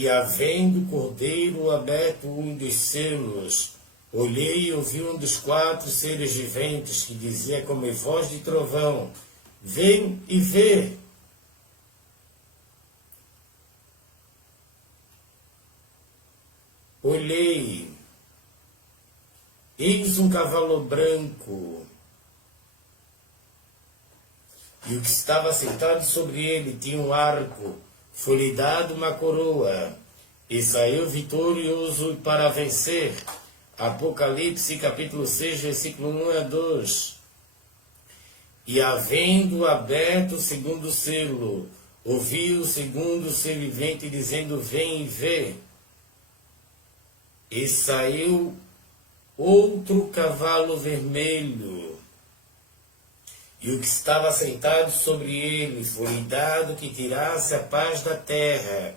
E havendo o cordeiro aberto um dos selos, olhei e ouvi um dos 4 seres viventes que dizia como voz de trovão: vem e vê. Olhei, eis um cavalo branco, e o que estava sentado sobre ele tinha um arco, foi-lhe dado uma coroa, e saiu vitorioso para vencer. Apocalipse capítulo 6, versículo 1 a 2. E havendo aberto o segundo selo, ouvi o segundo ser vivente dizendo: vem e vê. E saiu outro cavalo vermelho, e o que estava sentado sobre ele foi-lhe dado que tirasse a paz da terra,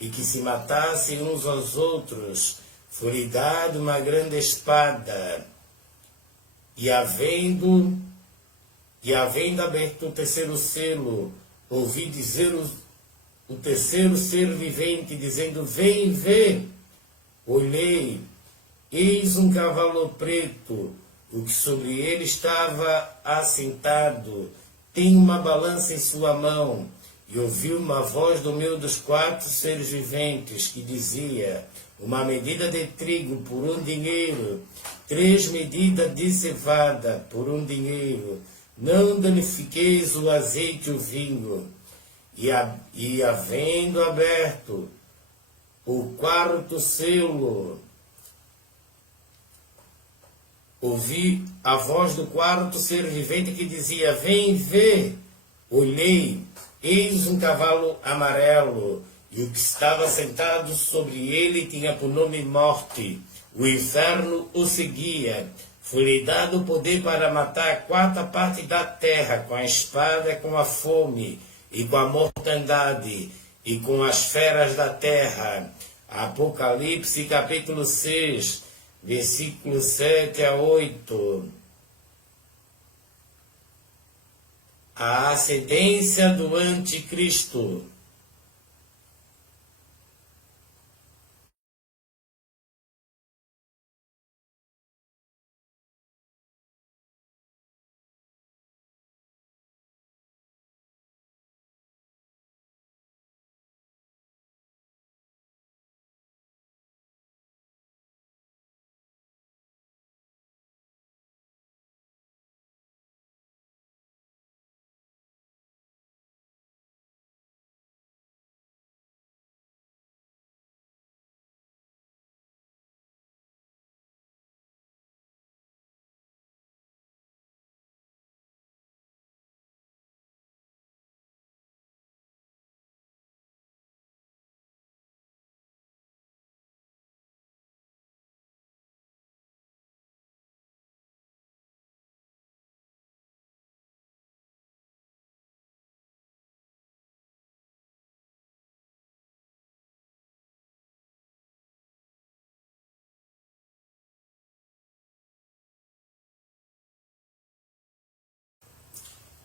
e que se matassem uns aos outros, foi-lhe dado uma grande espada. E havendo aberto o terceiro selo, ouvi dizer o terceiro ser vivente, dizendo: vem e vê. Olhei, eis um cavalo preto, o que sobre ele estava assentado, tem uma balança em sua mão, e ouvi uma voz do meio dos 4 seres viventes, que dizia: uma medida de trigo por 1 dinheiro, 3 medidas de cevada por 1 dinheiro, não danifiqueis o azeite e o vinho. E havendo aberto o 4º selo, ouvi a voz do 4º ser vivente que dizia: vem ver. Olhei, eis um cavalo amarelo, e o que estava sentado sobre ele tinha por nome Morte. O inferno o seguia. Foi-lhe dado o poder para matar a 4ª parte da terra, com a espada, com a fome, e com a mortandade, e com as feras da terra. Apocalipse capítulo 6, versículos 7 a 8. A ascendência do anticristo.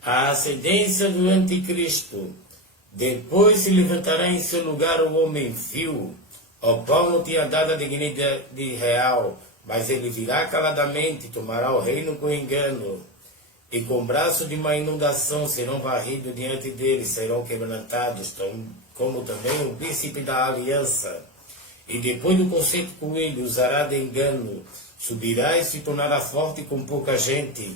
A ascendência do anticristo. Depois se levantará em seu lugar o homem vil, ao qual não tinha dado a dignidade real, mas ele virá caladamente, tomará o reino com engano, e com braço de uma inundação serão varridos diante dele, serão quebrantados, como também o príncipe da aliança. E depois do conceito com ele, usará de engano, subirá e se tornará forte com pouca gente.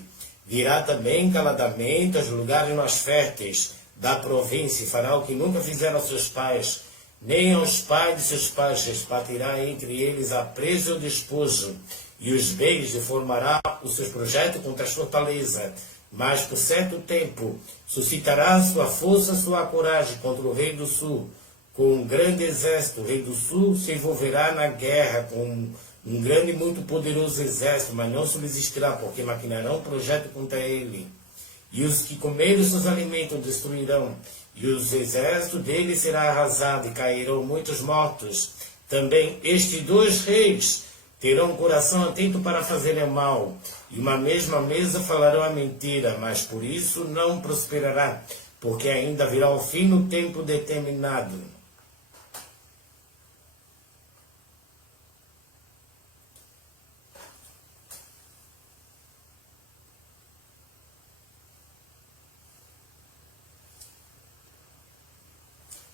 Virá também caladamente aos lugares mais férteis da província, e fará o que nunca fizeram aos seus pais, nem aos pais de seus pais, repartirá entre eles a presa e o despojo, e os bens, e formará os seus projetos contra a fortaleza. Mas por certo tempo suscitará sua força, sua coragem contra o rei do sul, com um grande exército. O rei do sul se envolverá na guerra com um grande e muito poderoso exército, mas não subsistirá, porque maquinarão um projeto contra ele. E os que comerem seus alimentos destruirão, e os exércitos dele será arrasado, e cairão muitos mortos. Também estes 2 reis terão um coração atento para fazerem mal, e uma mesma mesa falarão a mentira, mas por isso não prosperará, porque ainda virá o fim no tempo determinado.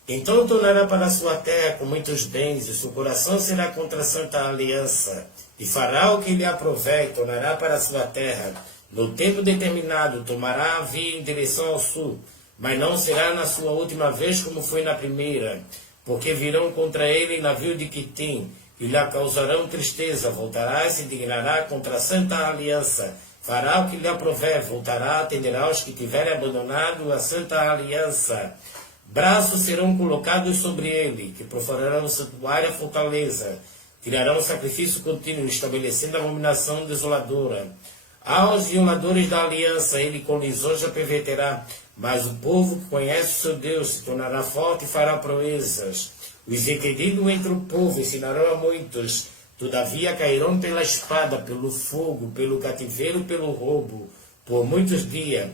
Então tornará para a sua terra com muitos bens, e seu coração será contra a santa aliança, e fará o que lhe aprover, e tornará para a sua terra. No tempo determinado, tomará a via em direção ao sul, mas não será na sua última vez como foi na primeira, porque virão contra ele navio de Quitim, e lhe causarão tristeza, voltará e se indignará contra a santa aliança, fará o que lhe aprover, voltará, atenderá aos que tiverem abandonado a santa aliança. Braços serão colocados sobre ele, que profanarão o santuário e a fortaleza, tirarão o sacrifício contínuo, estabelecendo a abominação desoladora. Aos violadores da aliança ele com lisonja perverterá, mas o povo que conhece o seu Deus se tornará forte e fará proezas. Os entendidos entre o povo ensinarão a muitos, todavia cairão pela espada, pelo fogo, pelo cativeiro e pelo roubo, por muitos dias.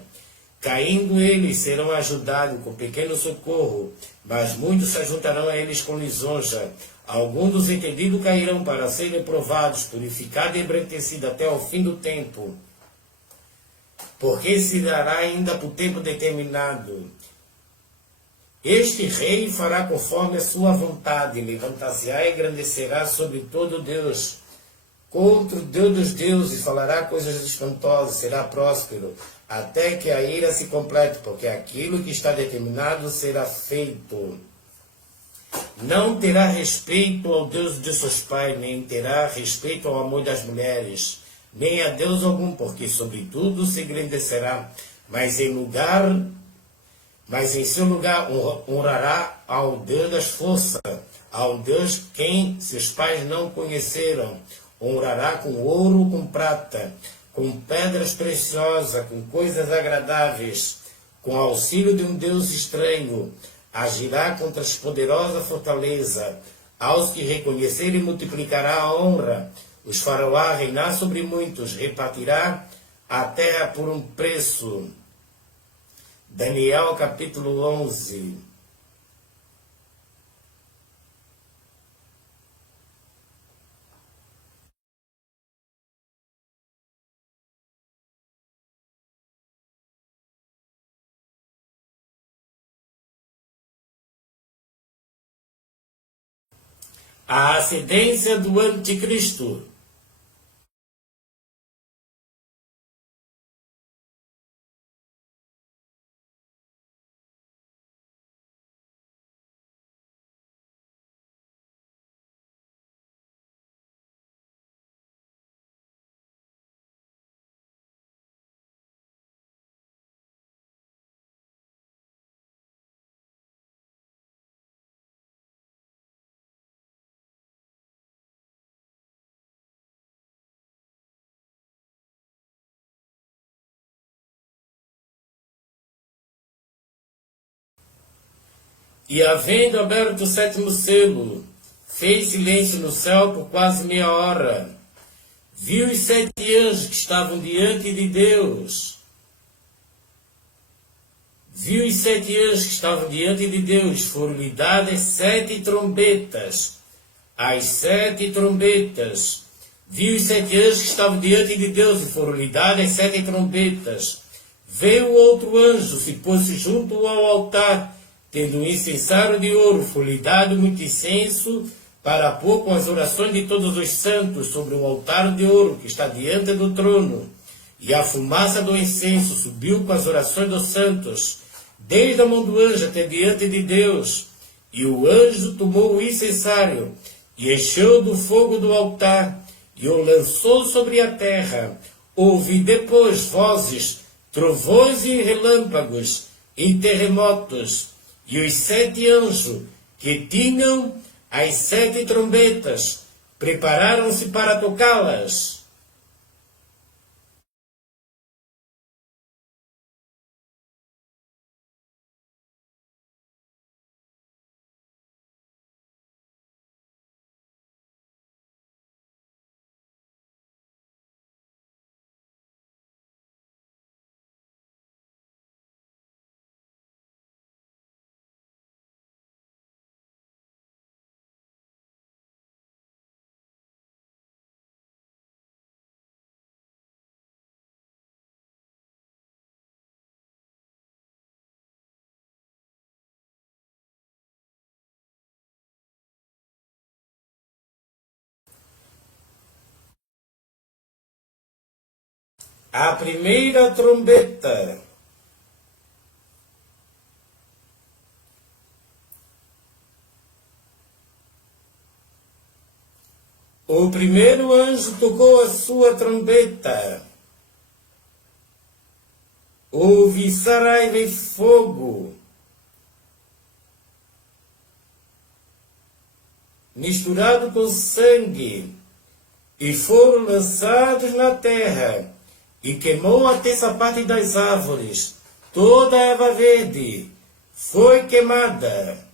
Caindo eles serão ajudados com pequeno socorro, mas muitos se ajuntarão a eles com lisonja. Alguns dos entendidos cairão para serem provados, purificados e embranquecidos até o fim do tempo. Porque se dará ainda por tempo determinado. Este rei fará conforme a sua vontade, levantar-se-á e engrandecerá sobre todo Deus. Contra o Deus dos deuses falará coisas espantosas, será próspero, até que a ira se complete, porque aquilo que está determinado será feito. Não terá respeito ao Deus de seus pais, nem terá respeito ao amor das mulheres, nem a Deus algum, porque sobretudo se engrandecerá, mas em seu lugar honrará ao Deus das forças, ao Deus quem seus pais não conheceram. Honrará com ouro, com prata, com pedras preciosas, com coisas agradáveis, com auxílio de um Deus estranho. Agirá contra as poderosas fortalezas. Aos que reconhecerem multiplicará a honra. Os fará reinar sobre muitos, repartirá a terra por um preço. Daniel capítulo 11. A ascendência do anticristo. E havendo aberto o sétimo selo, fez silêncio no céu por quase meia hora. Viu os 7 anjos que estavam diante de Deus. Viu os 7 anjos que estavam diante de Deus. Foram-lhe dadas 7 trombetas. As 7 trombetas. Viu os 7 anjos que estavam diante de Deus. E foram-lhe dadas 7 trombetas. Veio outro anjo, se pôs junto ao altar, tendo um incensário de ouro, foi-lhe dado muito incenso, para pôr com as orações de todos os santos sobre o altar de ouro que está diante do trono. E a fumaça do incenso subiu com as orações dos santos, desde a mão do anjo até diante de Deus. E o anjo tomou o incensário, e encheu do fogo do altar, e o lançou sobre a terra. Ouvi depois vozes, trovões e relâmpagos, e terremotos. E os 7 anjos, que tinham as 7 trombetas, prepararam-se para tocá-las. A primeira trombeta. O primeiro anjo tocou a sua trombeta. Houve saraiva e fogo, misturado com sangue, e foram lançados na terra, e queimou a terça parte das árvores. Toda a erva verde foi queimada.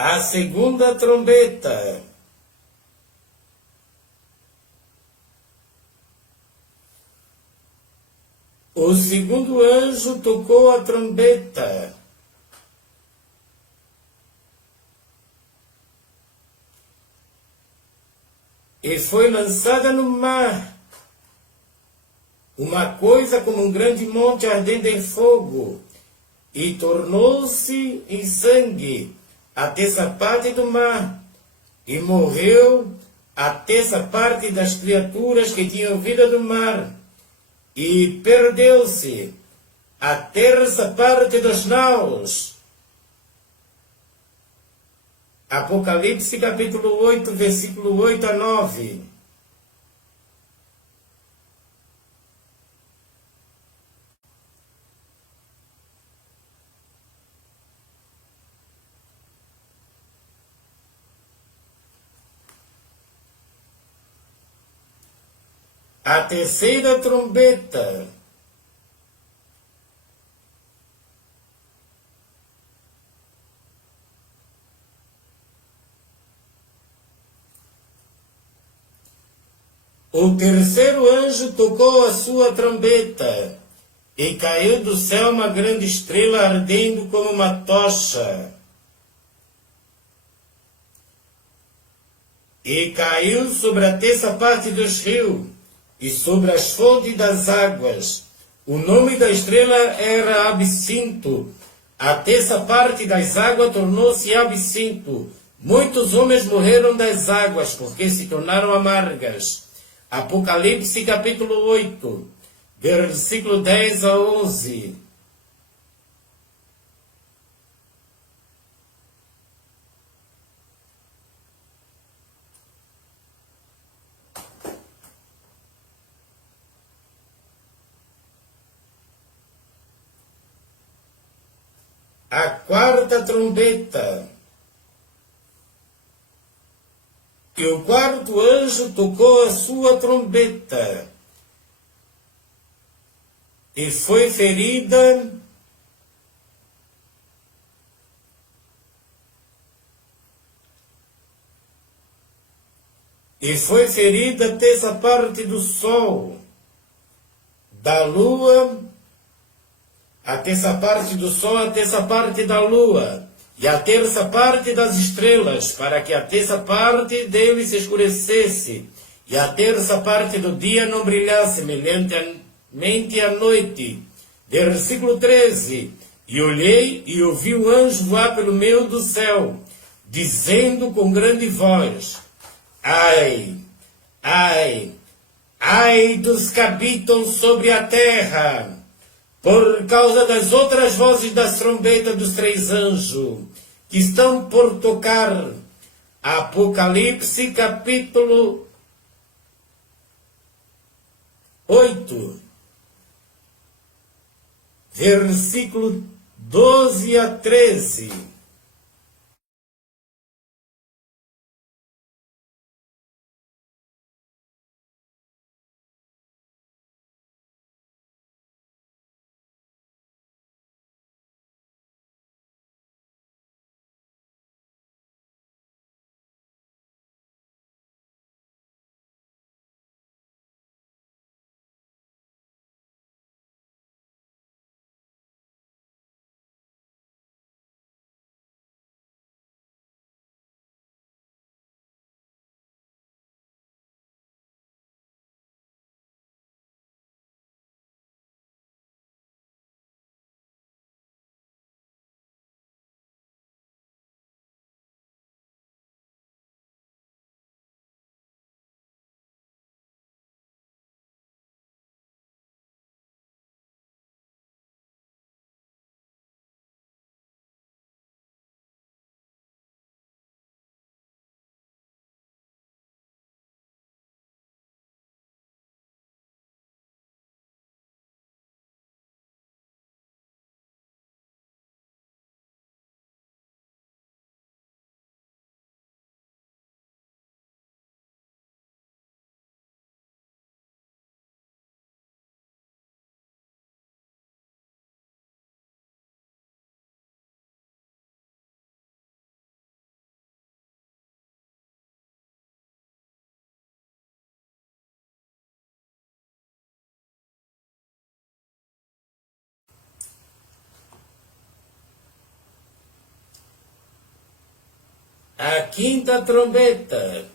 A segunda trombeta. O segundo anjo tocou a trombeta. E foi lançada no mar uma coisa como um grande monte ardendo em fogo, e tornou-se em sangue a terça parte do mar, e morreu a terça parte das criaturas que tinham vida do mar, e perdeu-se a terça parte dos naus. Apocalipse capítulo 8, versículo 8 a 9. A terceira trombeta. O terceiro anjo tocou a sua trombeta, e caiu do céu uma grande estrela ardendo como uma tocha. E caiu sobre a terça parte dos rios, e sobre as fontes das águas. O nome da estrela era Absinto. A terça parte das águas tornou-se absinto. Muitos homens morreram das águas, porque se tornaram amargas. Apocalipse capítulo 8, versículo 10 a 11. A quarta trombeta. E o quarto anjo tocou a sua trombeta, e foi ferida a terça parte do sol, da lua, a terça parte do sol, a terça parte da lua, e a terça parte das estrelas, para que a terça parte dele se escurecesse, e a terça parte do dia não brilhasse, semelhantemente à noite. Versículo 13. E olhei e ouvi o anjo voar pelo meio do céu, dizendo com grande voz: Ai, ai, ai dos que habitam sobre a terra, por causa das outras vozes das trombetas dos três anjos, que estão por tocar. Apocalipse capítulo 8, versículo 12 a 13. A quinta trombeta.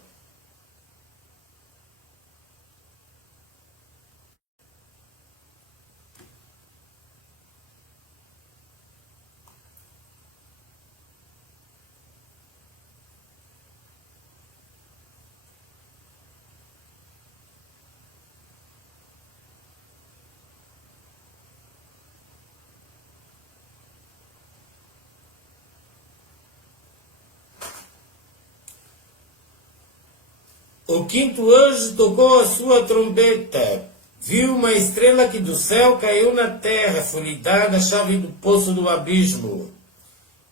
O quinto anjo tocou a sua trombeta. Viu uma estrela que do céu caiu na terra, foi-lhe dada a chave do poço do abismo.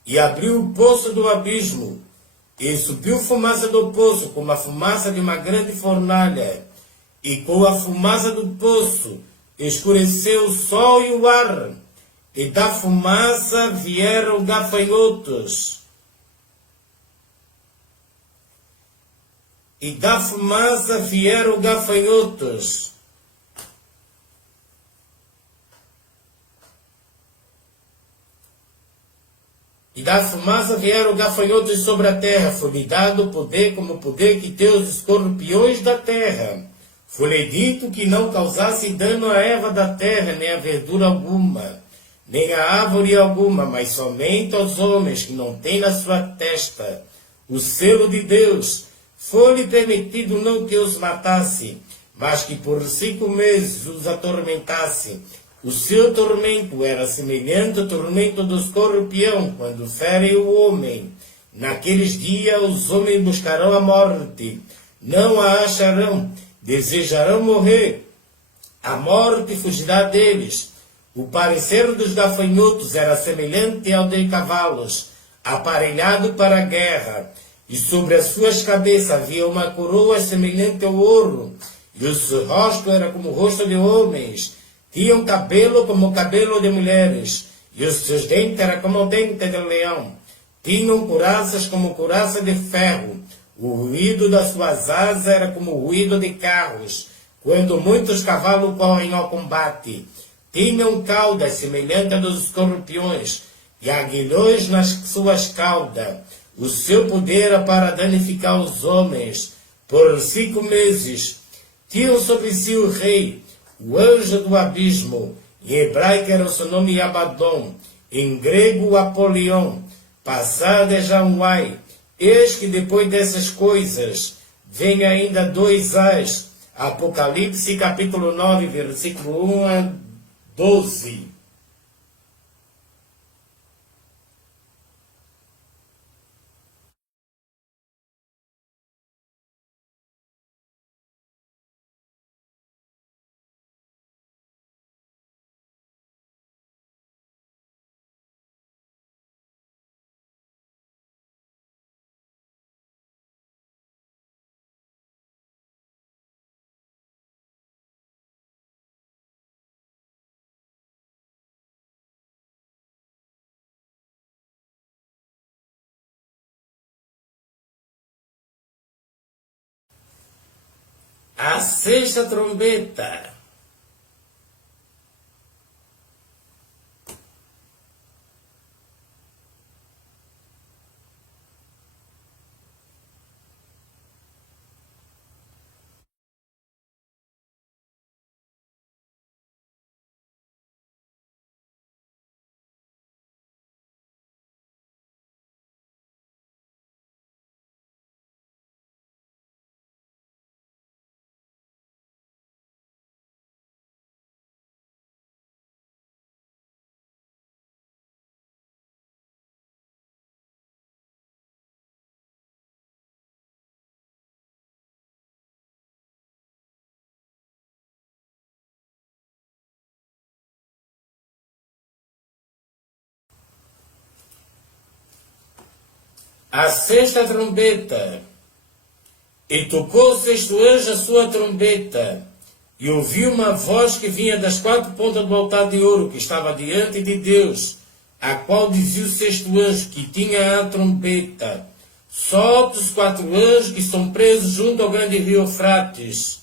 E abriu o poço do abismo, e subiu fumaça do poço, como a fumaça de uma grande fornalha. E com a fumaça do poço escureceu o sol e o ar, e da fumaça vieram gafanhotos. E da fumaça vieram gafanhotos. E da fumaça vieram gafanhotos sobre a terra. Foi-lhe dado poder como o poder que tem os escorpiões da terra. Foi-lhe dito que não causasse dano à erva da terra, nem a verdura alguma, nem a árvore alguma, mas somente aos homens que não têm na sua testa o selo de Deus. Foi-lhe permitido não que os matasse, mas que por 5 meses os atormentasse. O seu tormento era semelhante ao tormento do escorpião, quando fere o homem. Naqueles dias os homens buscarão a morte, não a acharão, desejarão morrer. A morte fugirá deles. O parecer dos gafanhotos era semelhante ao de cavalos, aparelhado para a guerra. E sobre as suas cabeças havia uma coroa semelhante ao ouro, e o seu rosto era como o rosto de homens. Tinham cabelo como o cabelo de mulheres, e os seus dentes eram como o dente de leão. Tinham couraças como couraça de ferro. O ruído das suas asas era como o ruído de carros, quando muitos cavalos correm ao combate. Tinham caudas semelhantes a dos escorpiões, e aguilhões nas suas caudas. O seu poder era para danificar os homens. Por 5 meses tinham sobre si o rei, o anjo do abismo. Em hebraico era o seu nome Abaddon, em grego Apolion, passado é Janwai. Eis que depois dessas coisas vem ainda 2 ais. Apocalipse capítulo 9, versículo 1 a 12. A sexta trombeta. A sexta trombeta. E tocou o sexto anjo a sua trombeta, e ouviu uma voz que vinha das 4 pontas do altar de ouro que estava diante de Deus, a qual dizia o sexto anjo que tinha a trombeta: solta os 4 anjos que estão presos junto ao grande rio Eufrates.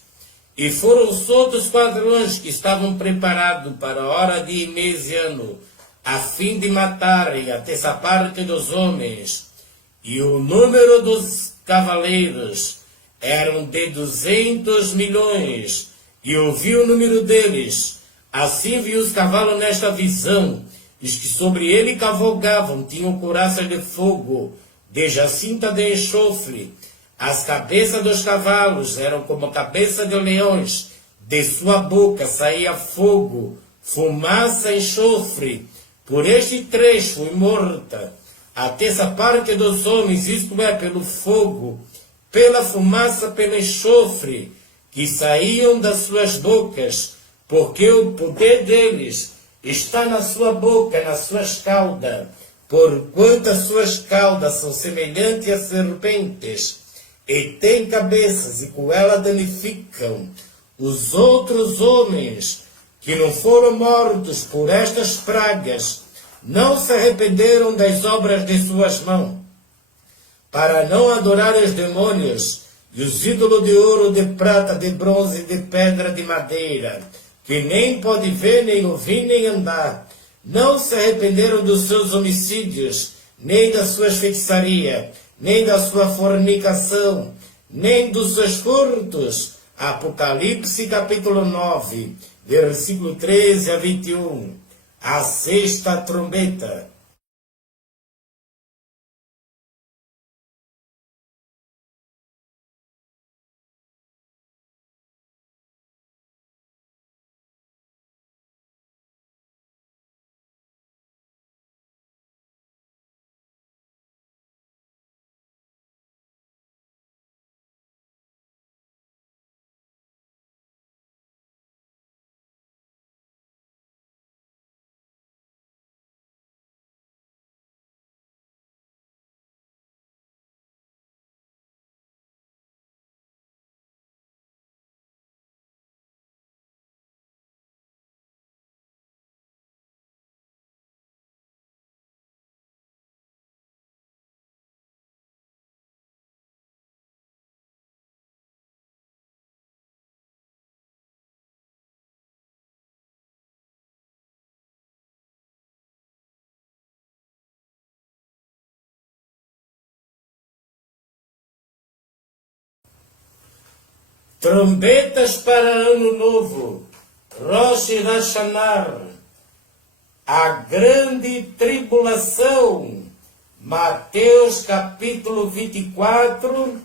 E foram soltos os 4 anjos que estavam preparados para a hora de mês e ano, a fim de matarem a terça parte dos homens. e o número dos cavaleiros eram de 200 milhões, e ouvi o número deles. Assim vi os cavalos nesta visão, e os que sobre ele cavalgavam tinham couraças de fogo, de jacinta de enxofre. As cabeças dos cavalos eram como cabeça de leões, de sua boca saía fogo, fumaça e enxofre. Por este três fui morta. A terça parte dos homens, isto é, pelo fogo, pela fumaça, pelo enxofre, que saíam das suas bocas, porque o poder deles está na sua boca, nas suas caudas, porquanto as suas caudas são semelhantes a serpentes, e têm cabeças, e com ela danificam. Os outros homens que não foram mortos por estas pragas, não se arrependeram das obras de suas mãos, para não adorar os demônios e os ídolos de ouro, de prata, de bronze, de pedra, de madeira, que nem pode ver, nem ouvir, nem andar. Não se arrependeram dos seus homicídios, nem das suas feitiçarias, nem da sua fornicação, nem dos seus furtos. Apocalipse capítulo 9, versículo 13 a 21. A sexta trombeta. Trombetas para Ano Novo, Rosh Hashanah, a grande tribulação, Mateus capítulo 24,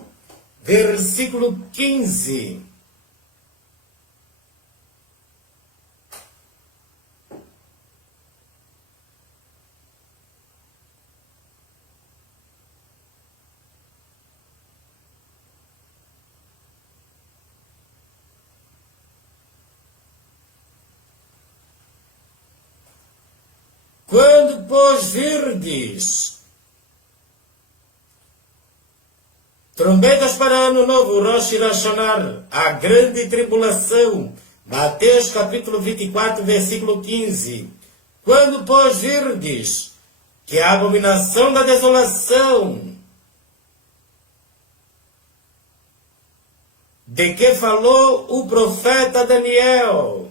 versículo 15. Quando, pois, virdes trombetas para Ano Novo, Rosh Hashanah, a grande tribulação, Mateus capítulo 24, versículo 15. Quando, pois, virdes que a abominação da desolação, de que falou o profeta Daniel,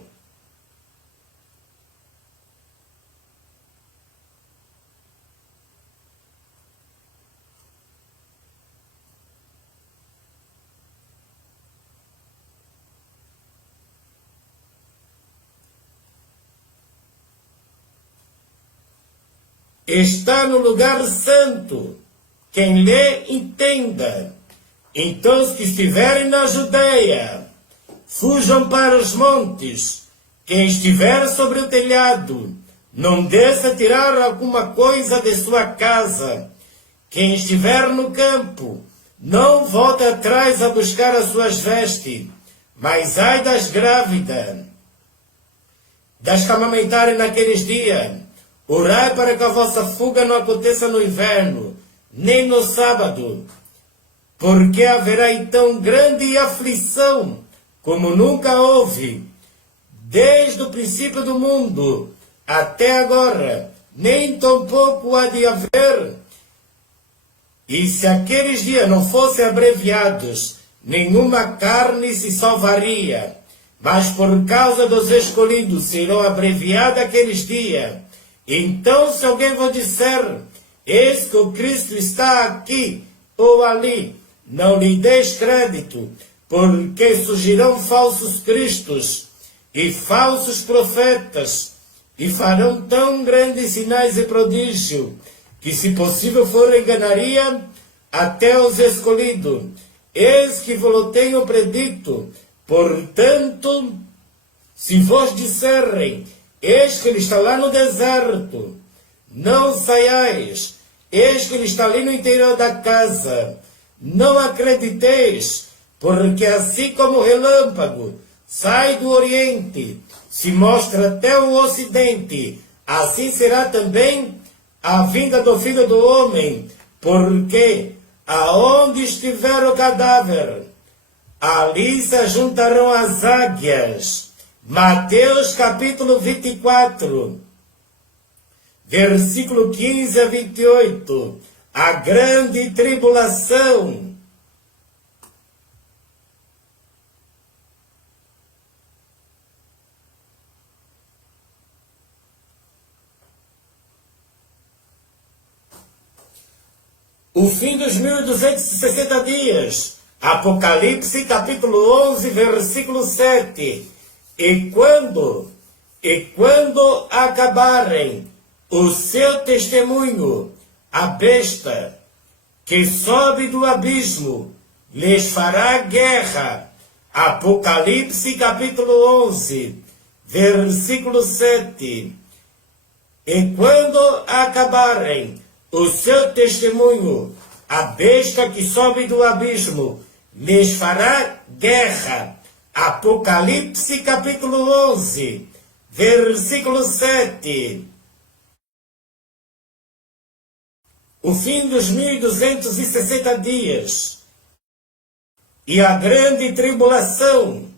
está no lugar santo. Quem lê, entenda. Então, os que estiverem na Judeia, fujam para os montes. Quem estiver sobre o telhado, não desça tirar alguma coisa de sua casa. Quem estiver no campo, não volte atrás a buscar as suas vestes. Mas ai das grávidas, das que amamentarem naqueles dias. Orai para que a vossa fuga não aconteça no inverno, nem no sábado, porque haverá então grande aflição, como nunca houve, desde o princípio do mundo até agora, nem tampouco há de haver. E se aqueles dias não fossem abreviados, nenhuma carne se salvaria, mas por causa dos escolhidos serão abreviados aqueles dias. Então, se alguém vos disser, eis que o Cristo está aqui ou ali. Não lhe deis crédito, porque surgirão falsos cristos e falsos profetas, e farão tão grandes sinais e prodígios, que se possível for enganaria até os escolhidos. Eis que vos tenho predito. Portanto, se vos disserem, eis que ele está lá no deserto, não saiais, eis que ele está ali no interior da casa, não acrediteis, porque assim como o relâmpago sai do oriente, se mostra até o ocidente, assim será também a vinda do Filho do Homem, porque aonde estiver o cadáver, ali se juntarão as águias. Mateus capítulo 24, versículo 15 a 28. A grande tribulação. O fim dos 1260 dias. Apocalipse capítulo 11, versículo 7. E quando acabarem o seu testemunho, a besta que sobe do abismo lhes fará guerra. Apocalipse capítulo 11, versículo 7. E quando acabarem o seu testemunho, a besta que sobe do abismo lhes fará guerra. Apocalipse capítulo 11, versículo 7. O fim dos 1260 dias e a grande tribulação.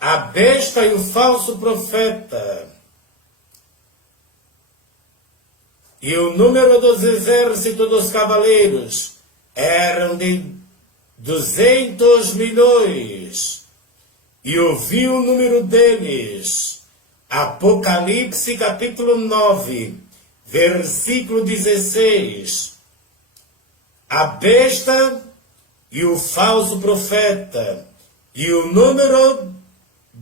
A besta e o falso profeta. E o número dos exércitos dos cavaleiros eram de 200 milhões. E ouvi o número deles. Apocalipse capítulo 9, versículo 16. A besta e o falso profeta. E o número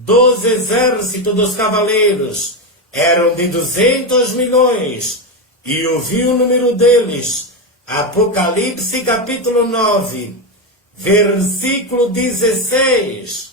dos exércitos dos cavaleiros eram de 200 milhões, e ouvi o número deles. Apocalipse capítulo 9, versículo 16.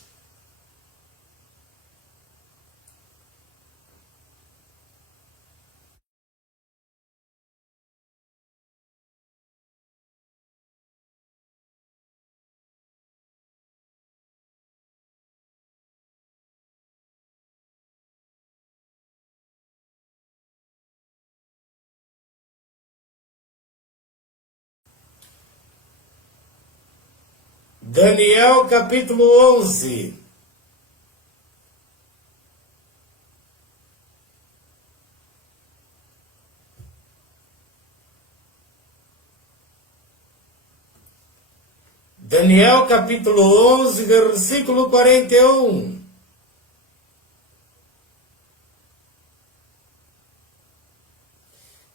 Daniel capítulo 11. Daniel capítulo 11, versículo 41.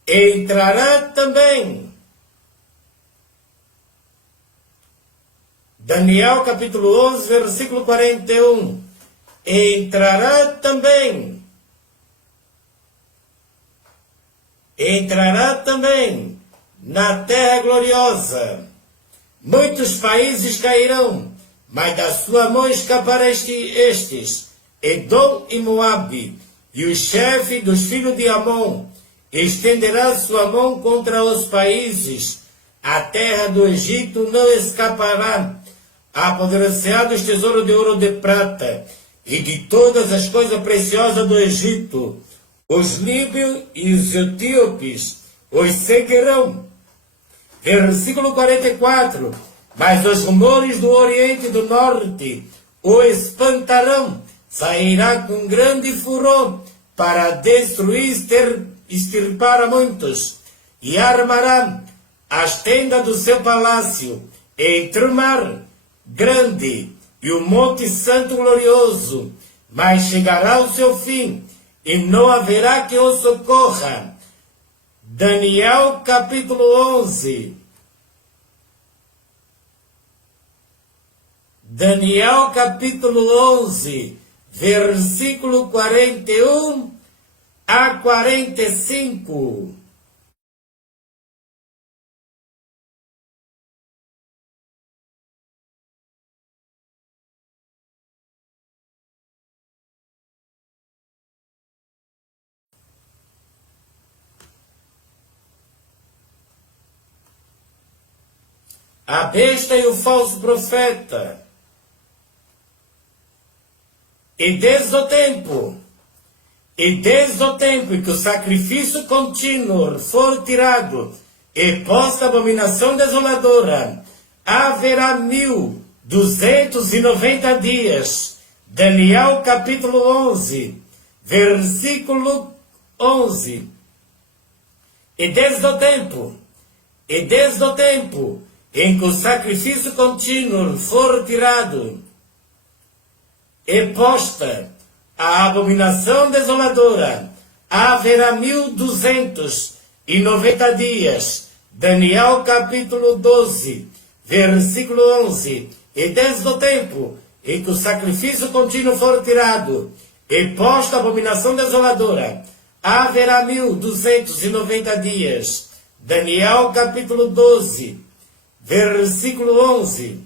Entrará também Daniel capítulo 11, versículo 41. Entrará também na terra gloriosa. Muitos países cairão, mas da sua mão escaparão estes, Edom e Moabe, e o chefe dos filhos de Amon estenderá sua mão contra os países. A terra do Egito não escapará. Apodrecerá dos tesouros de ouro e de prata, e de todas as coisas preciosas do Egito. Os líbios e os etíopes os seguirão. Versículo 44. Mas os rumores do Oriente e do Norte o espantarão. Sairá com grande furor para destruir, extirpar a muitos. E armará as tendas do seu palácio entre o mar grande e o monte santo glorioso. Mas chegará o seu fim e não haverá que o socorra. Daniel capítulo 11. Daniel capítulo 11, versículo 41 a 45. A besta e o falso profeta. E desde o tempo em que o sacrifício contínuo for tirado e posta a abominação desoladora, haverá 1290 dias. Daniel capítulo 11, versículo 11. E desde o tempo em que o sacrifício contínuo for tirado e posta a abominação desoladora, haverá 1290 dias. Daniel capítulo 12, versículo 11. E desde o tempo em que o sacrifício contínuo for tirado e posta a abominação desoladora, haverá 1290 dias. Daniel capítulo 12, versículo 11.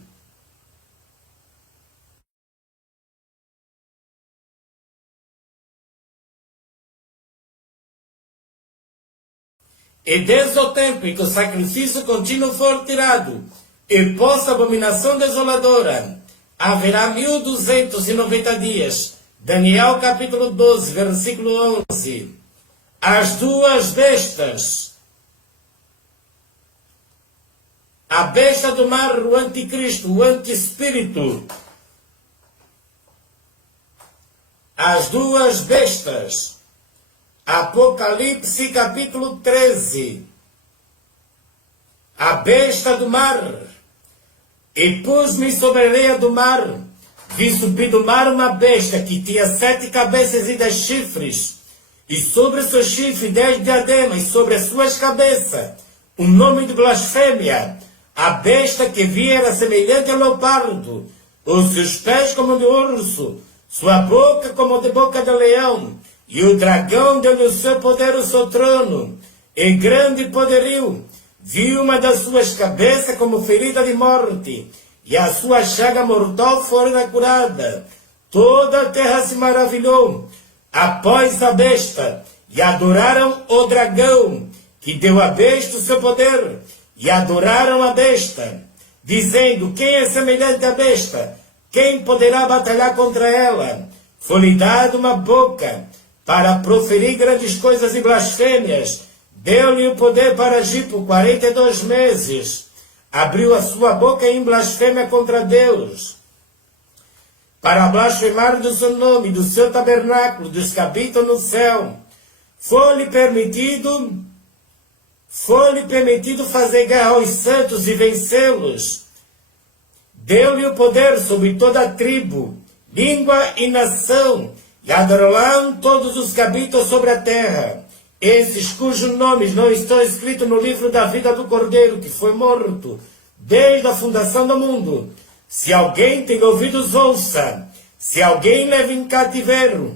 E desde o tempo em que o sacrifício contínuo for tirado e posta a abominação desoladora, haverá 1290 dias. Daniel capítulo 12, versículo 11. As duas bestas. A besta do mar, o anticristo, o antiespírito. As duas bestas. Apocalipse capítulo 13. A besta do mar. E pus-me sobre a areia do mar. Vi subir do mar uma besta que tinha 7 cabeças e 10 chifres. E sobre os seus chifres 10 diademas, e sobre as suas cabeças um nome de blasfêmia. A besta que vi era semelhante a leopardo, os seus pés como de urso, sua boca como de boca de leão, e o dragão deu-lhe o seu poder, o seu trono, e grande poderio. Vi uma das suas cabeças como ferida de morte, e a sua chaga mortal fora curada. Toda a terra se maravilhou após a besta, e adoraram o dragão, que deu à besta o seu poder, e adoraram a besta, dizendo: quem é semelhante à besta? Quem poderá batalhar contra ela? Foi-lhe dada uma boca para proferir grandes coisas e blasfêmias. Deu-lhe o poder para agir por 42 meses. Abriu a sua boca em blasfêmia contra Deus, para blasfemar do seu nome, do seu tabernáculo, dos que habitam no céu. Foi-lhe permitido fazer guerra aos santos e vencê-los. Deu-lhe o poder sobre toda a tribo, língua e nação, e adorarão todos os que habitam sobre a terra, esses cujos nomes não estão escritos no livro da vida do Cordeiro, que foi morto desde a fundação do mundo. Se alguém tem ouvidos, ouça. Se alguém leva em cativeiro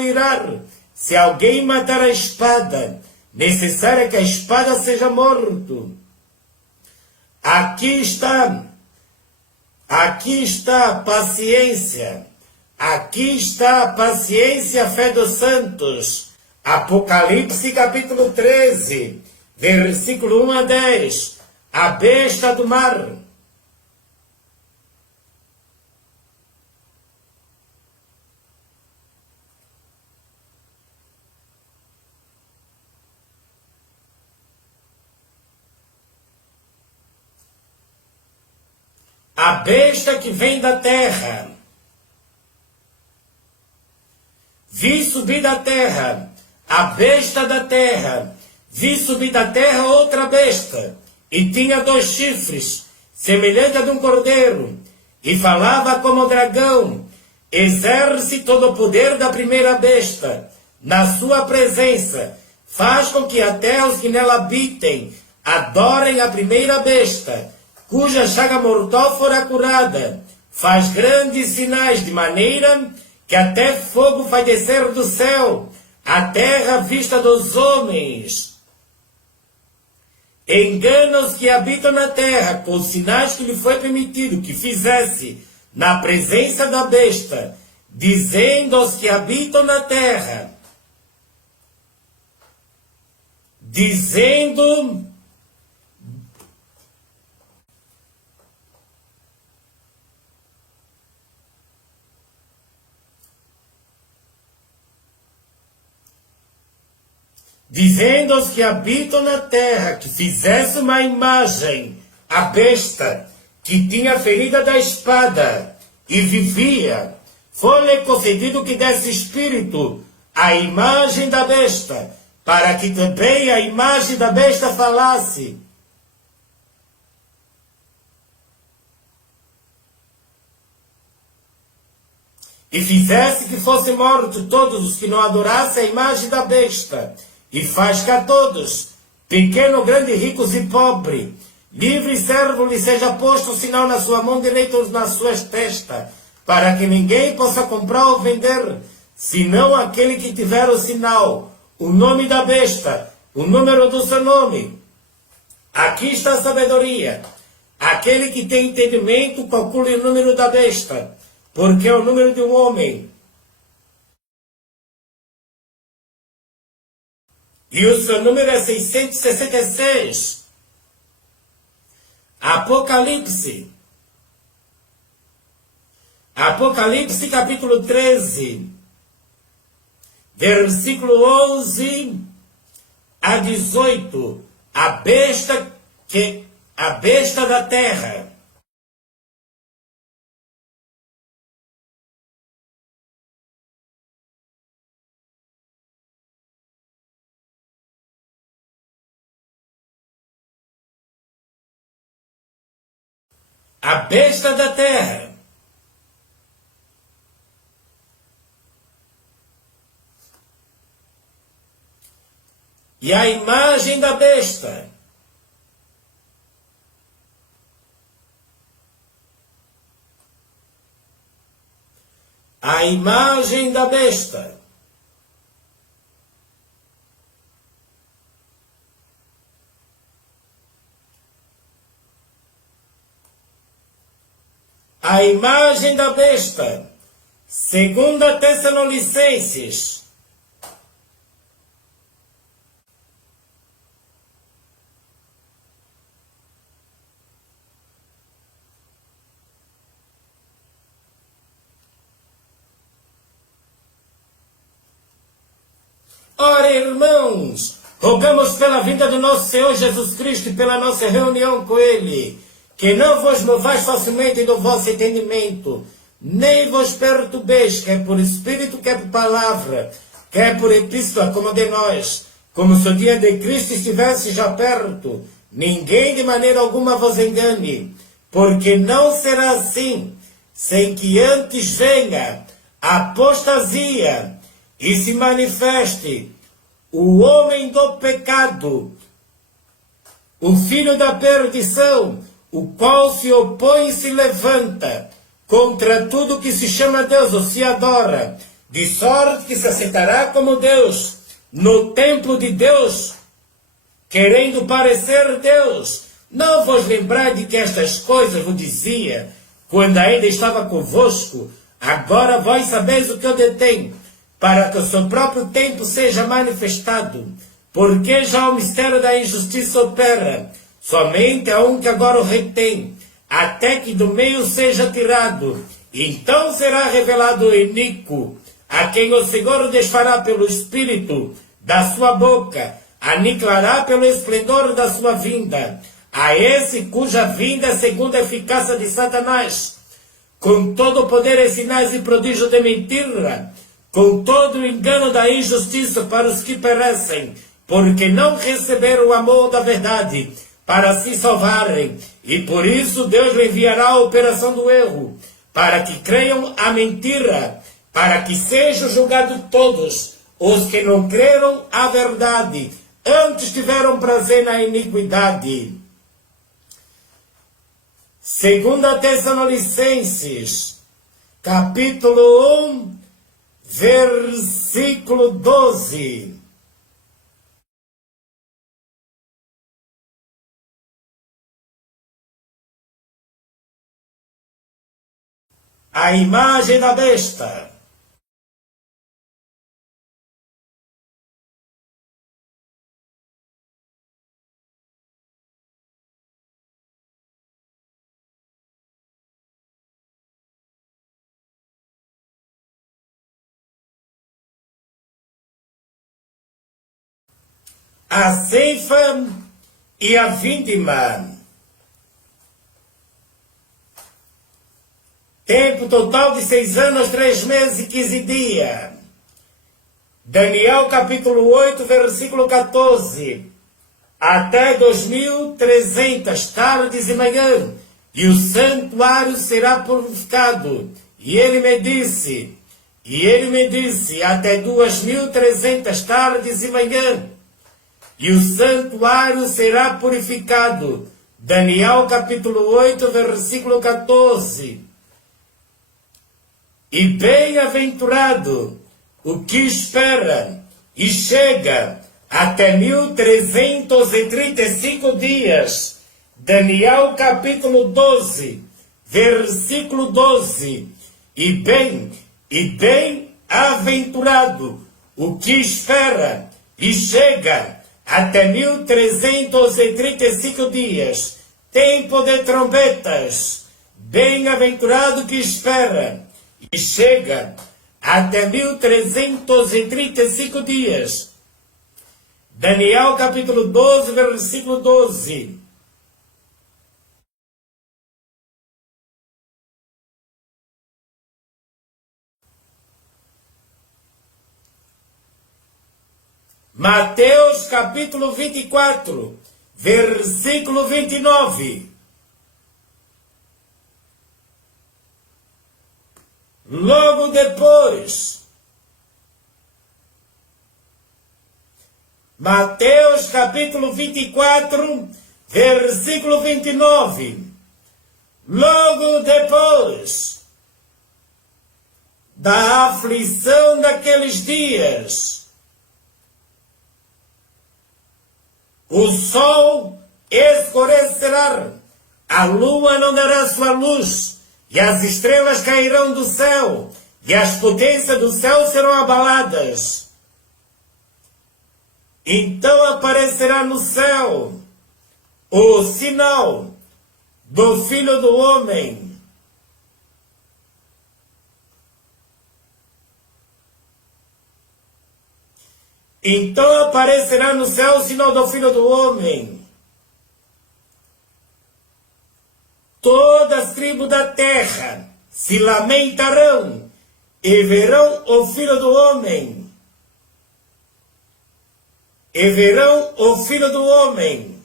irá. Se alguém matar a espada, necessário é que a espada seja morto. Aqui está a paciência. Aqui está a paciência, a fé dos santos. Apocalipse capítulo 13, versículo 1 a 10. A besta do mar. A besta que vem da terra. Vi subir da terra, a besta da terra. Vi subir da terra outra besta, e tinha 2 chifres, semelhante a de um cordeiro, e falava como o dragão. Exerce todo o poder da primeira besta. Na sua presença, faz com que até os que nela habitem adorem a primeira besta, cuja chaga mortal fora curada. Faz grandes sinais, de maneira que até fogo vai descer do céu, a terra à vista dos homens. Engana os que habitam na terra, com os sinais que lhe foi permitido que fizesse na presença da besta, dizendo aos que habitam na terra, dizendo aos que habitam na terra que fizesse uma imagem, a besta, que tinha ferida da espada e vivia, foi-lhe concedido que desse espírito à imagem da besta, para que também a imagem da besta falasse. E fizesse que fossem mortos todos os que não adorassem a imagem da besta. E faz que a todos, pequeno, grande, ricos e pobre, livre e servo, lhe seja posto o sinal na sua mão direita ou nas suas testas, para que ninguém possa comprar ou vender, senão aquele que tiver o sinal, o nome da besta, o número do seu nome. Aqui está a sabedoria. Aquele que tem entendimento, calcule o número da besta, porque é o número de um homem. E o seu número é 666. Apocalipse. Apocalipse capítulo 13. Versículo 11 a 18. A besta da terra. A besta da terra. E a imagem da besta. A imagem da besta. A imagem da besta. 2 Tessalonicenses. Ora, irmãos, rogamos pela vinda do nosso Senhor Jesus Cristo e pela nossa reunião com Ele, que não vos movais facilmente do vosso entendimento, nem vos perturbeis, quer por espírito, quer por palavra, quer por epístola, como de nós, como se o dia de Cristo estivesse já perto. Ninguém de maneira alguma vos engane, porque não será assim, sem que antes venha a apostasia e se manifeste o homem do pecado, o filho da perdição, o qual se opõe e se levanta contra tudo que se chama Deus ou se adora, de sorte que se aceitará como Deus no templo de Deus, querendo parecer Deus. Não vos lembrai de que estas coisas vos dizia, quando ainda estava convosco? Agora vós sabeis o que eu detenho, para que o seu próprio tempo seja manifestado, porque já o mistério da injustiça opera, somente a um que agora o retém, até que do meio seja tirado. Então será revelado o iníquo, a quem o Senhor desfará pelo Espírito da sua boca, aniquilará pelo esplendor da sua vinda, a esse cuja vinda é segundo a eficácia de Satanás, com todo o poder e sinais e prodígio de mentira, com todo o engano da injustiça para os que perecem, porque não receberam o amor da verdade para se salvarem, e por isso Deus lhe enviará a operação do erro, para que creiam a mentira, para que sejam julgados todos os que não creram a verdade, antes tiveram prazer na iniquidade. 2 Tessalonicenses, capítulo 1, versículo 12. A imagem da besta. A ceifa e a vindima. Tempo total de 6 anos, 3 meses e 15 dias. Daniel capítulo 8, versículo 14. Até 2300 tardes e manhã, e o santuário será purificado. E ele me disse, até 2300 tardes e manhã, e o santuário será purificado. Daniel capítulo 8, versículo 14. E bem-aventurado o que espera e chega até 1335 dias. Daniel capítulo 12, versículo 12. E bem-aventurado o que espera e chega até 1335 dias. Tempo de trombetas. Bem-aventurado que espera e chega até 1335 dias. Daniel capítulo 12, versículo 12. Mateus capítulo 24, versículo 29. Logo depois, Mateus capítulo 24, versículo 29. Logo depois da aflição daqueles dias, o sol escurecerá, a lua não dará sua luz, e as estrelas cairão do céu, e as potências do céu serão abaladas. Então aparecerá no céu o sinal do Filho do Homem. Então aparecerá no céu o sinal do Filho do Homem. Todas as tribos da terra se lamentarão e verão o Filho do Homem. E verão o Filho do Homem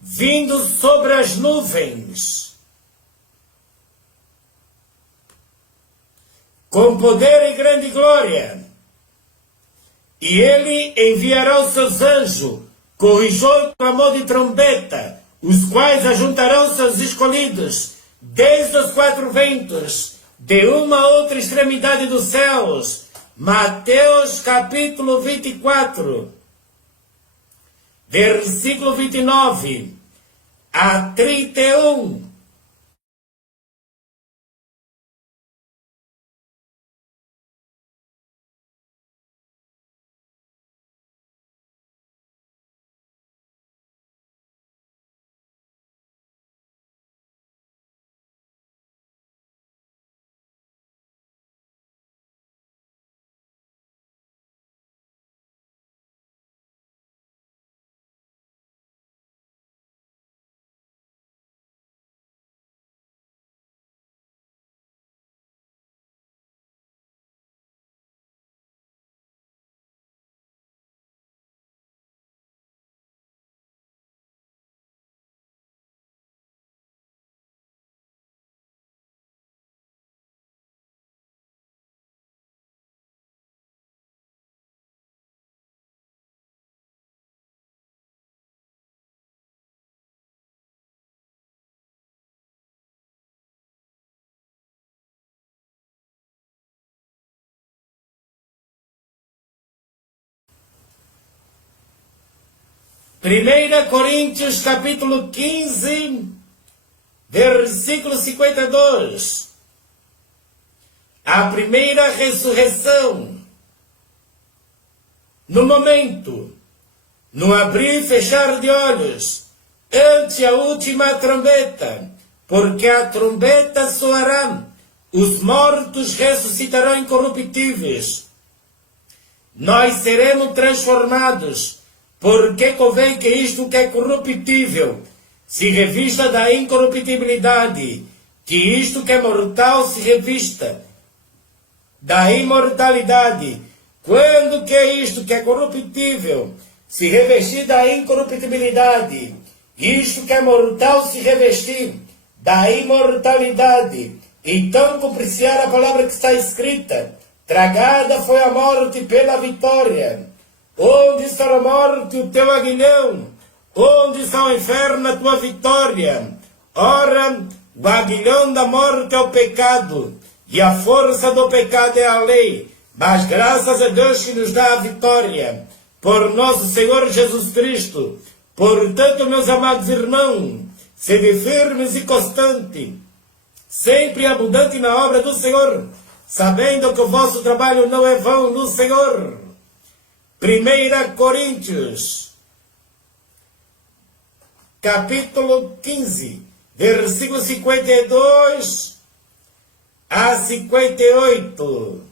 vindo sobre as nuvens, com poder e grande glória. E ele enviará os seus anjos corrijou e clamou de trombeta, os quais ajuntarão seus escolhidos, desde os quatro ventos, de uma a outra extremidade dos céus. Mateus capítulo 24, versículo 29 a 31. Primeira Coríntios capítulo 15, versículo 52. A primeira ressurreição. No momento, no abrir e fechar de olhos, ante a última trombeta, porque a trombeta soará, os mortos ressuscitarão incorruptíveis. Nós seremos transformados, porque convém que isto que é corruptível se revista da incorruptibilidade, que isto que é mortal se revista da imortalidade. Quando que isto que é corruptível se revestir da incorruptibilidade, isto que é mortal se revestir da imortalidade, então cumprir-se-á a palavra que está escrita: tragada foi a morte pela vitória. Onde está a morte, o teu aguilhão? Onde está o inferno, a tua vitória? Ora, o aguilhão da morte é o pecado, e a força do pecado é a lei. Mas graças a Deus que nos dá a vitória, por nosso Senhor Jesus Cristo. Portanto, meus amados irmãos, sede firmes e constantes, sempre abundante na obra do Senhor, sabendo que o vosso trabalho não é vão no Senhor. 1 Coríntios, capítulo 15, versículo 52 a 58.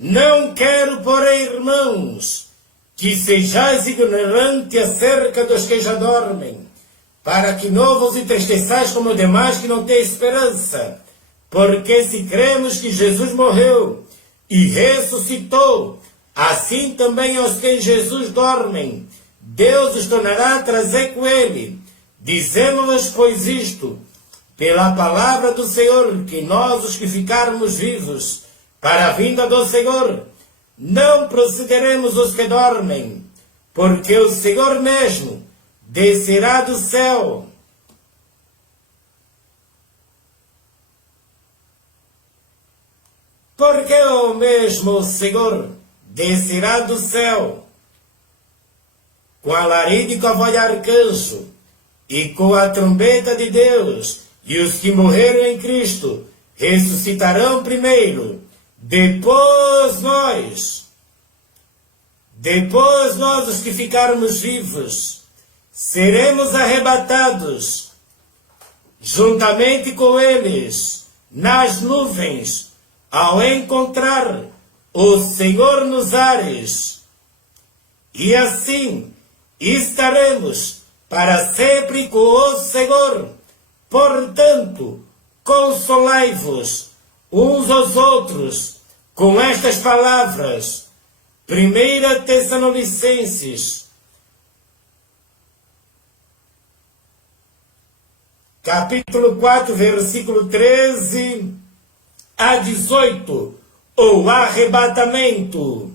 Não quero, porém, irmãos, que sejais ignorantes acerca dos que já dormem, para que não vos entristeçais como demais que não têm esperança. Porque se cremos que Jesus morreu e ressuscitou, assim também aos que em Jesus dormem, Deus os tornará a trazer com ele. Dizemos-vos, pois, isto, pela palavra do Senhor, que nós, os que ficarmos vivos, para a vinda do Senhor, não procederemos os que dormem, porque o Senhor mesmo descerá do céu. Porque o mesmo Senhor descerá do céu, com alarido e com a voz de arcanjo, e com a trombeta de Deus, e os que morreram em Cristo ressuscitarão primeiro. Depois nós, os que ficarmos vivos, seremos arrebatados, juntamente com eles, nas nuvens, ao encontrar o Senhor nos ares. E assim estaremos para sempre com o Senhor. Portanto, consolai-vos uns aos outros com estas palavras. 1 Tessalonicenses, capítulo 4, versículo 13 a 18, o arrebatamento.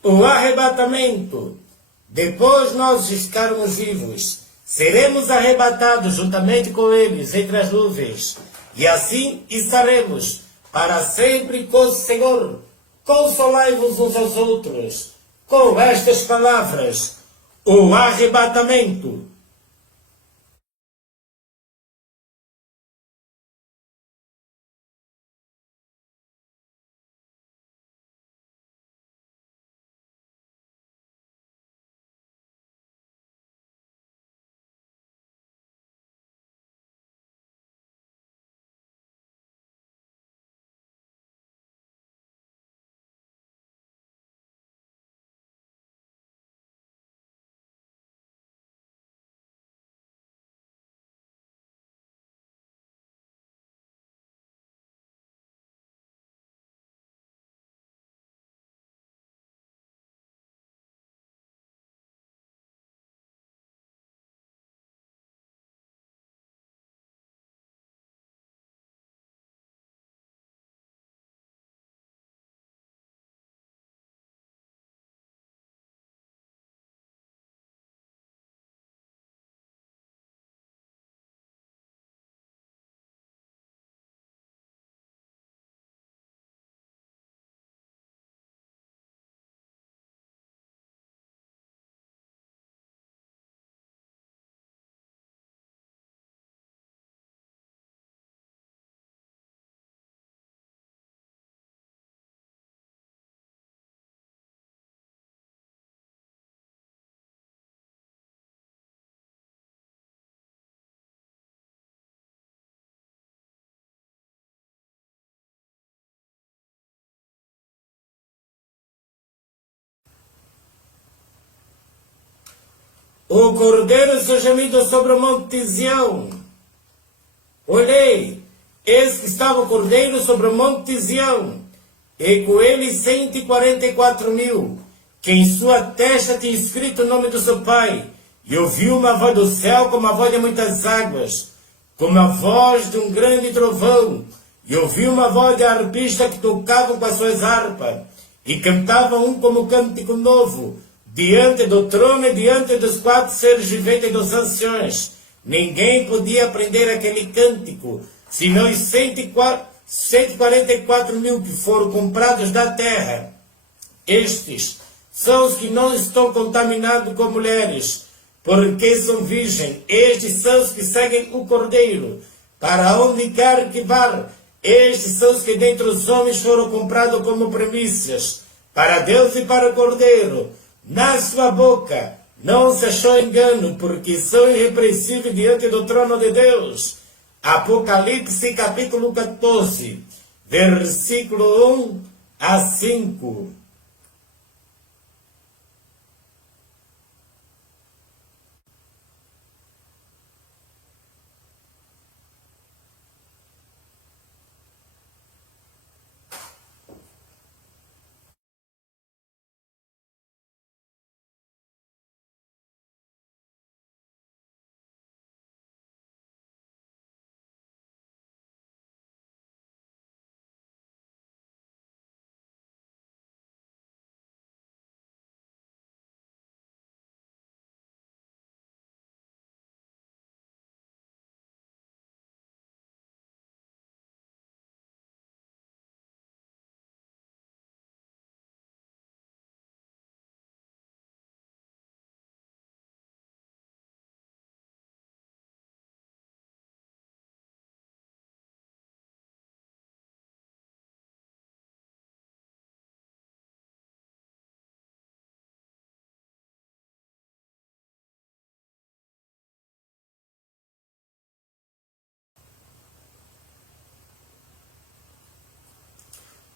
O arrebatamento. Depois nós ficarmos vivos, seremos arrebatados juntamente com eles entre as nuvens, e assim estaremos para sempre com o Senhor. Consolai-vos uns aos outros com estas palavras. O arrebatamento. O cordeiro seu gemido sobre o monte Sião. Olhei, eis que estava o cordeiro sobre o monte Sião, e com ele 144.000, que em sua testa tinha escrito o nome do seu pai, e ouviu uma voz do céu como a voz de muitas águas, como a voz de um grande trovão, e ouviu uma voz de arpistas que tocavam com as suas harpas, e cantavam um como cântico novo, diante do trono e diante dos 4 seres viventes e dos anciões. Ninguém podia aprender aquele cântico, senão os 144.000 que foram comprados da terra. Estes são os que não estão contaminados com mulheres, porque são virgens. Estes são os que seguem o Cordeiro, para onde quer que vá. Estes são os que dentre os homens foram comprados como primícias, para Deus e para o Cordeiro. Na sua boca não se achou engano, porque são irrepreensíveis diante do trono de Deus. Apocalipse capítulo 14, versículo 1 a 5.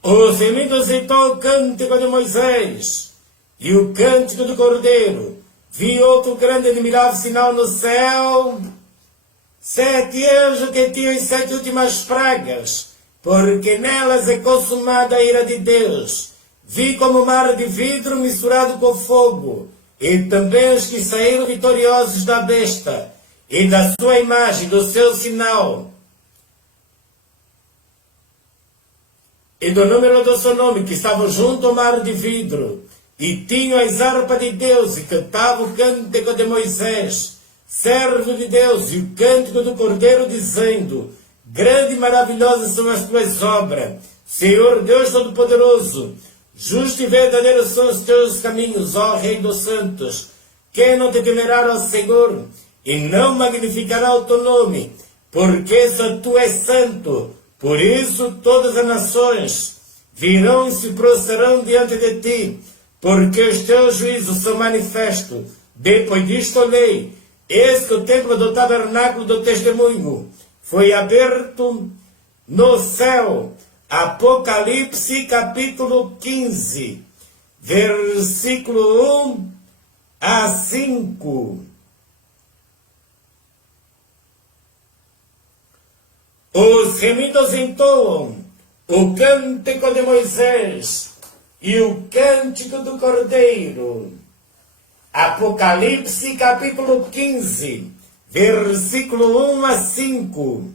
Os inimigos citou o cântico de Moisés e o cântico do Cordeiro. Vi outro grande e admirável sinal no céu, 7 anjos que tinham as 7 últimas pragas, porque nelas é consumada a ira de Deus. Vi como mar de vidro misturado com fogo, e também os que saíram vitoriosos da besta, e da sua imagem, do seu sinal, e do número do seu nome, que estavam junto ao mar de vidro, e tinham as harpas de Deus, e cantavam o cântico de Moisés, servo de Deus, e o cântico do Cordeiro, dizendo: grande e maravilhosas são as tuas obras, Senhor Deus Todo-Poderoso. Justo e verdadeiro são os teus caminhos, ó Rei dos Santos. Quem não te temerá ao Senhor, e não magnificará o teu nome, porque só tu és santo. Por isso todas as nações virão e se prostrarão diante de ti, porque os teus juízos são manifestos. Depois disto olhei, eis que o templo do tabernáculo do testemunho foi aberto no céu. Apocalipse capítulo 15, versículo 1 a 5. Os remidos entoam o cântico de Moisés e o cântico do Cordeiro. Apocalipse capítulo 15, versículo 1 a 5.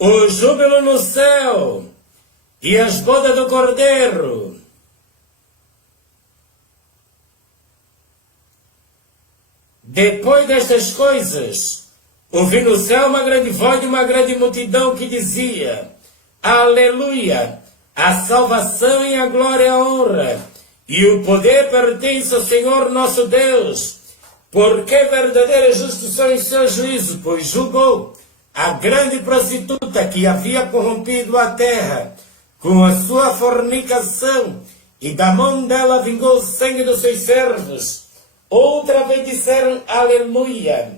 O júbilo no céu e as bodas do Cordeiro. Depois destas coisas, ouvi no céu uma grande voz de uma grande multidão que dizia: Aleluia! A salvação e a glória e a honra e o poder pertence ao Senhor nosso Deus, Porque verdadeira justiça em seu juízo, pois julgou a grande prostituta que havia corrompido a terra com a sua fornicação, e da mão dela vingou o sangue dos seus servos. Outra vez disseram aleluia,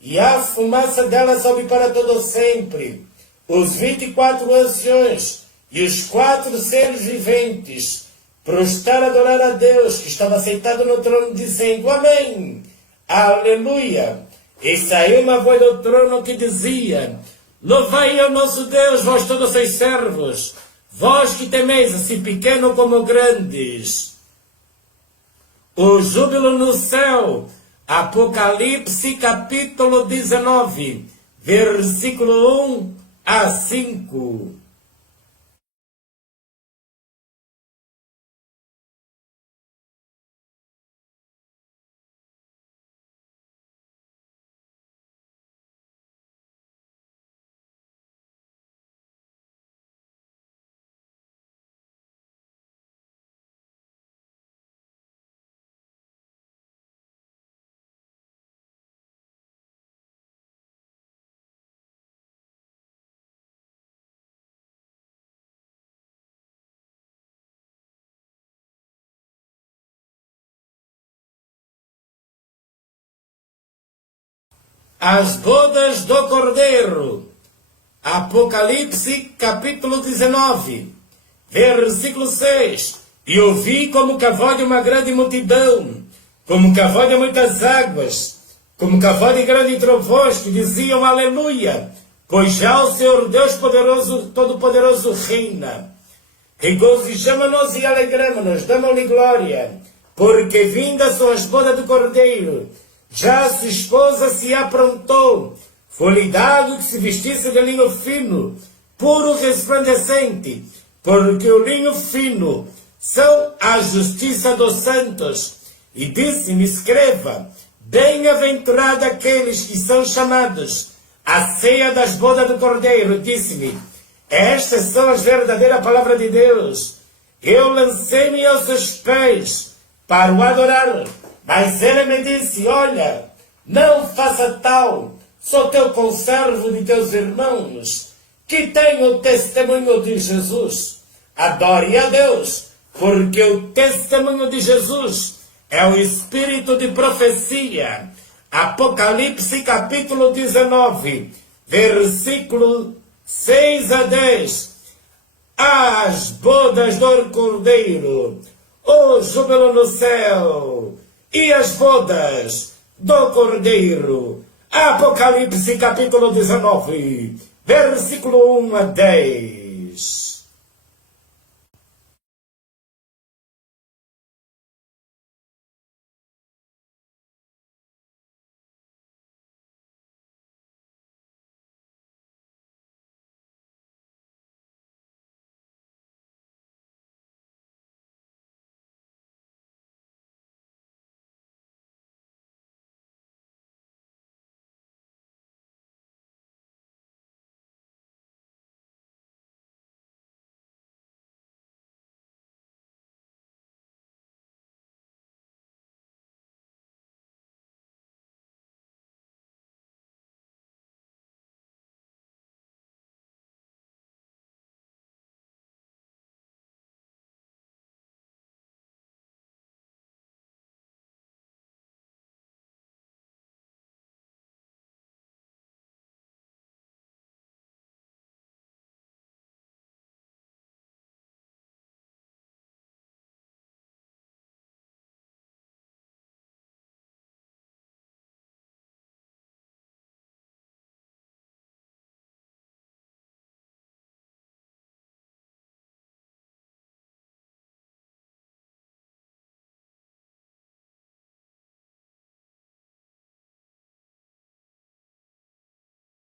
e a fumaça dela sobe para todo sempre. Os 24 anciões e os 4 seres viventes prostraram a adorar a Deus, que estava sentado no trono, dizendo amém, aleluia. E saiu uma voz do trono que dizia: louvai ao nosso Deus, vós todos os seus servos, vós que temeis, assim pequeno como grandes. O júbilo no céu. Apocalipse capítulo 19, versículo 1 a 5. As bodas do Cordeiro. Apocalipse capítulo 19, versículo 6. E ouvi como cavalo de uma grande multidão, como cavalo de muitas águas, como cavalo de grandes trovões, que diziam aleluia, pois já o Senhor Deus poderoso, todo-poderoso reina. Regozijamo-nos e alegramo-nos, damos-lhe glória, porque vindas são as bodas do Cordeiro. Já sua esposa se aprontou, foi-lhe dado que se vestisse de linho fino, puro resplandecente, porque o linho fino são a justiça dos santos. E disse-me, escreva, bem-aventurado aqueles que são chamados à ceia das bodas do Cordeiro. Disse-me, estas são as verdadeiras palavras de Deus. Eu lancei-me aos seus pés para o adorar. Mas ele me disse, olha, não faça tal, sou teu conservo de teus irmãos, que tem o testemunho de Jesus. Adore a Deus, porque o testemunho de Jesus é o espírito de profecia. Apocalipse capítulo 19, versículo 6 a 10. As bodas do Cordeiro, o júbilo no céu, e as bodas do Cordeiro. Apocalipse capítulo 19, versículo 1 a 10.